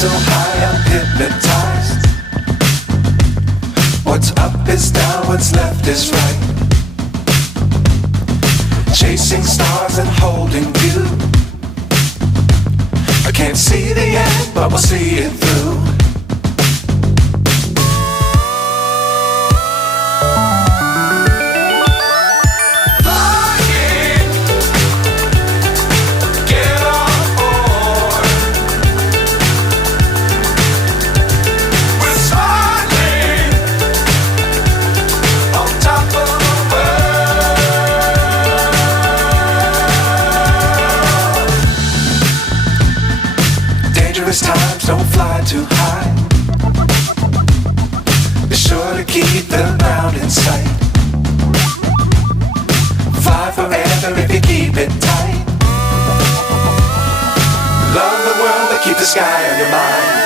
so high I'm hypnotized. What's up is down, what's left is right. Chasing stars and holding you. I can't see the end, but we'll see it through. Times don't fly too high. Be sure to keep the ground in sight. Fly forever if you keep it tight. Love the world but keep the sky on your mind.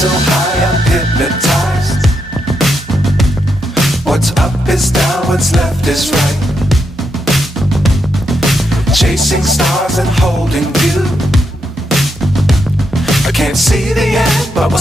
So high I'm hypnotized. What's up is down, what's left is right. Chasing stars and holding you. I can't see the end, but we'll